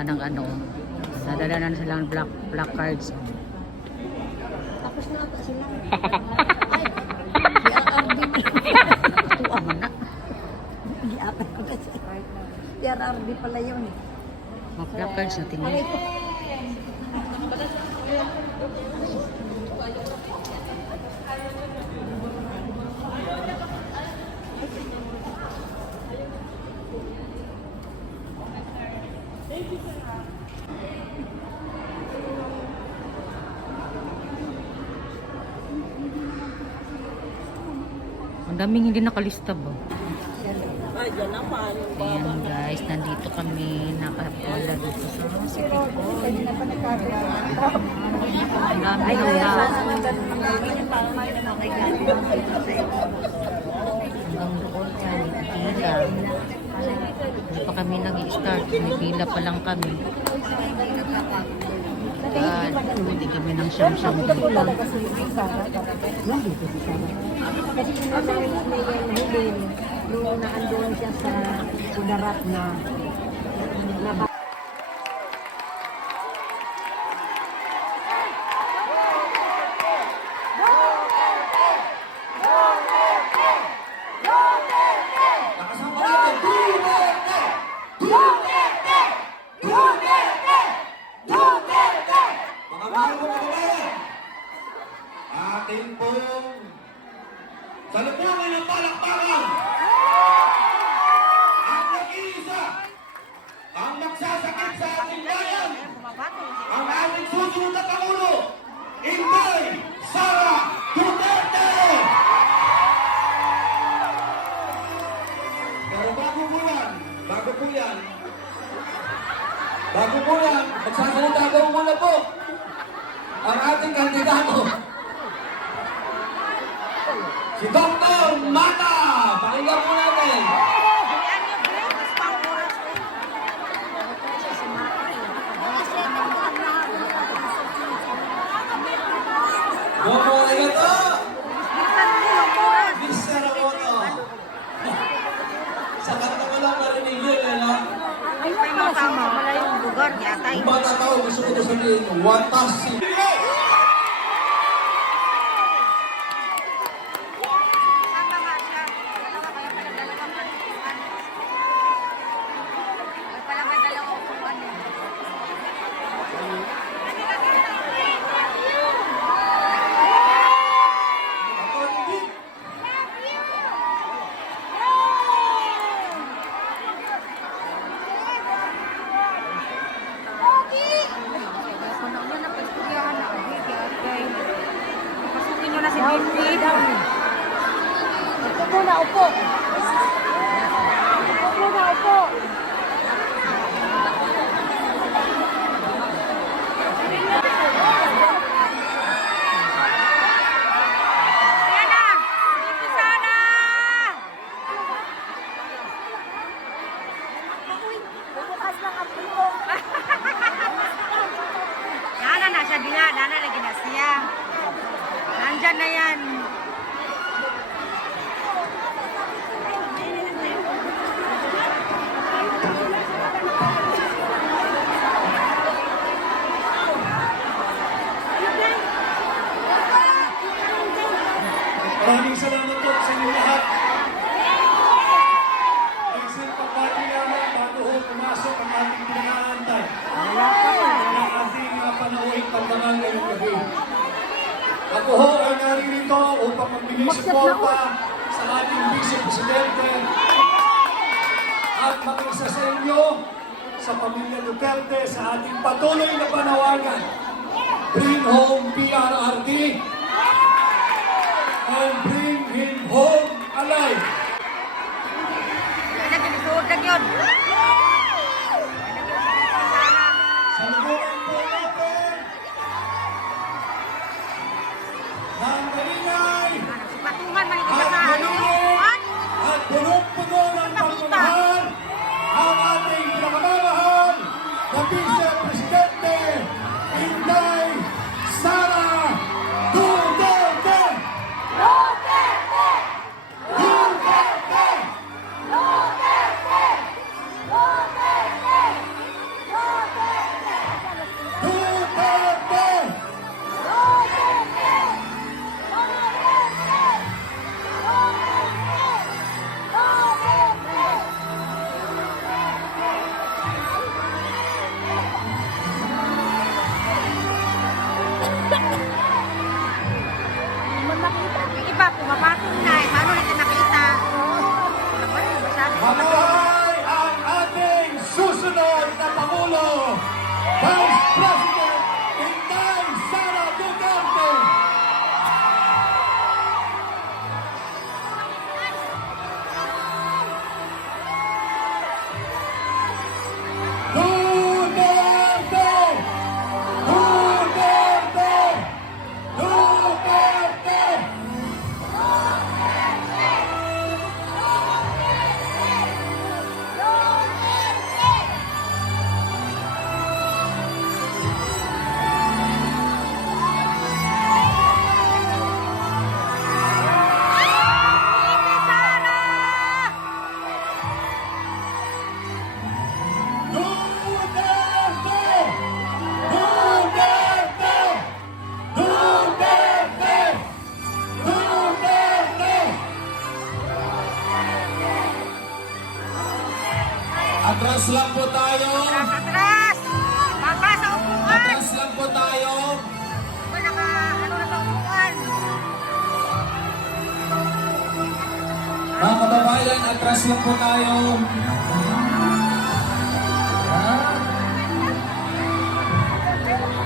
na ng ano. Nadala na silang black cards. Tapos na ata sila. Tuwa man na. Giatan ko kasi. PRRD pala yun eh. Mga black cards na tingin. Ang daming hindi nakalista ba? Ayan guys, nandito kami nakapola dito sa City Hall. Ang dami ng hanggang doon yan, pila. Hindi pa kami nag-i-start, may pila pa lang kami. At hindi kami ng siyam-siyam dito. Kasi may hulin nung naandun siya sa udarat na atin pong salubungin ng palakpakan at nag-iisa ang magsasakit sa ating bayan, ang ating susunod na Pangulo, Inday Sara Duterte! Pero bago po yan, magsasalita daw muna po ang ating kandidato. Si Dr. Mata! Pakinggan po natin! Bobo arigato! Mr. Ramoto! Sa kanta ko lang marinig yun, ano? ay may masama wala yung lugar yata. Kung bata tao, gusto ko ito sabihin, Watasi! Upo muna, upo. Upo muna, upo. Dana na siya, dana lagi na siya. Nandyan na yan. Maraming salamat po sa inyo lahat. Excellent pagbati naman bago ho pumasok ang ating pinakaantay na ating panauhing tambangan ngayong gabi. Ako ho ay naririto upang magbigay suporta sa ating Vice Presidente at makisa sa inyo sa pamilya Duterte sa ating patuloy na panawagan. Bring home PRRD and bring him home alive. Ano pinisuod na yun? Salubungin po natin ng malinay Patungan man ito at sa ano? malinis at punong-puno ng pagmamahal ang ating pinakamamahal na Vice Presidente Inday Sara Duterte! Duterte! Yung iba, pumapatong na. Paano natin nakita? Masyado. Mabuhay ang ating susunod na Pangulo, Vice President Inday Sara Duterte. Duterte! Duterte! Duterte! Duterte! Duterte! Duterte! Duterte! Atras lang po tayo. Atras! Baba sa upuan! Atras lang po tayo. Iba ano na sa upuan. Mga kababayan, atras lang po tayo.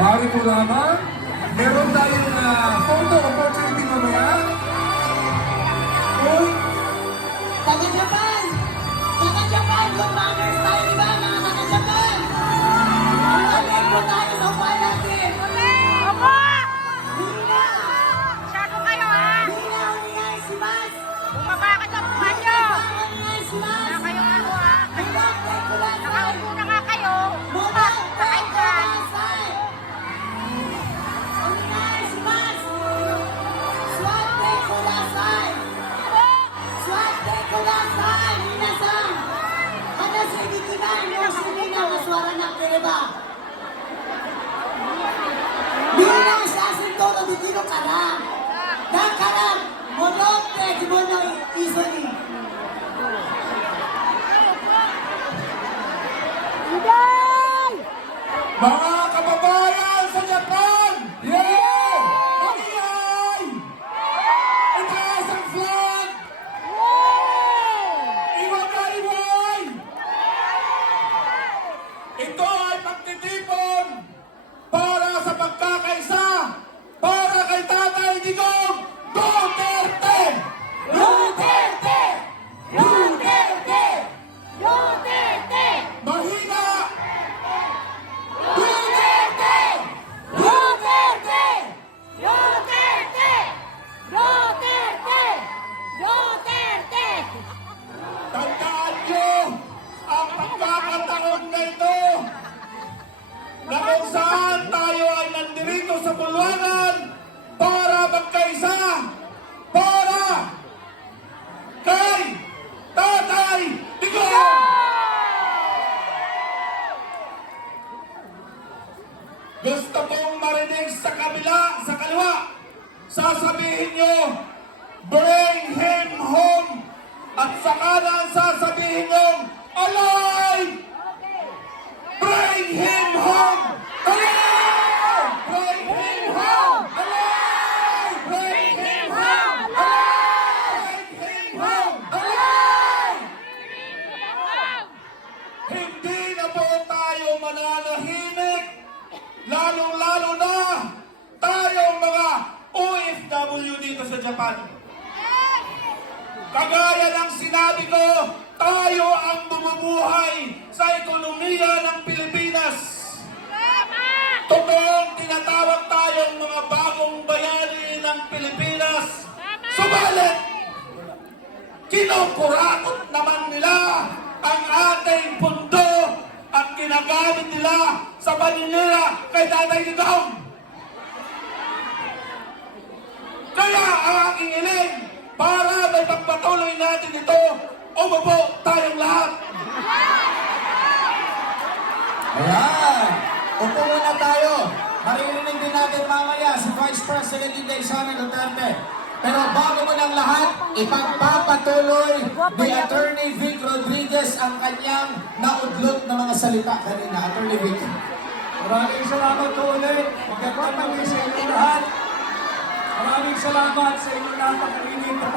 Mari po lamang. Meron tayong photo opportunity mamaya. Uy, Taga-Japan! Taga-Japan! Good manners tayo, di ba? Mga taga-Japan! Alay po tayo sa upahan natin! Opo! Hina! Masyado kayo ha! Hina! Hina! Si Mas! Bumaba ka sa upuan nyo! Hina! Si Mas! Wala kayong ano ha! Hina! Kulasay! Nakaupo na nga kayo! Muna! Sakay dyan! Kulasay! Hina! Si Mas! Swate! Kulasay! Swate! Kulasay! Minasan! Kada sa ibikinan yung sumina na suara ng Pereba! Bilang sa asin to, nabitino ka na! Nakalang! Monote! Kimono iso ni! mga kababayan sa Japan! Yeah! Mag-iay! Itaas ang flag! Iwagay-iway! Ito ay pagtitipon para sa pagkakaisa para kay Tatay Digong Duterte! Duterte! Duterte! Duterte! Mahina! Duterte! Duterte! Duterte! Duterte! Duterte! Tandaan nyo ang pagkakataon na ito na kung saan tayo ay nandirito sa Bulwanan para magkaisa para kay Tatay Digong! Gusto kong marinig sa kabila, sa kaliwa, sasabihin nyo, bring him home! At sa kanan sasabihin nyo, alive! Bring him home! Alive! Bring him home! Alive! Bring him home! Alive! Bring him home! Alive! Hindi na po tayo mananahimik, lalong-lalo na tayong mga OFW dito sa Japan. Kagaya ng sinabi ko, tayo ang bumubuhay sa ekonomiya ng Pilipinas. Totoong tinatawag tayong mga bagong bayani ng Pilipinas. Subalit, kinukurakot naman nila ang ating pundo at ginagamit nila sa paninira kay Tatay Digong. Kaya ang aking iling, para may pagpatuloy natin ito, umupo tayong lahat. Ayan! Upo muna tayo. Maririnig din natin mamaya si Vice President Inday Sara Duterte. Pero bago mo ng lahat, ipagpapatuloy ni Attorney Vic Rodriguez ang kanyang naudlot na mga salita kanina. Attorney Vic. Maraming salamat po ulit. Magandang gabi sa inyo lahat. Maraming salamat sa inyong napakainit na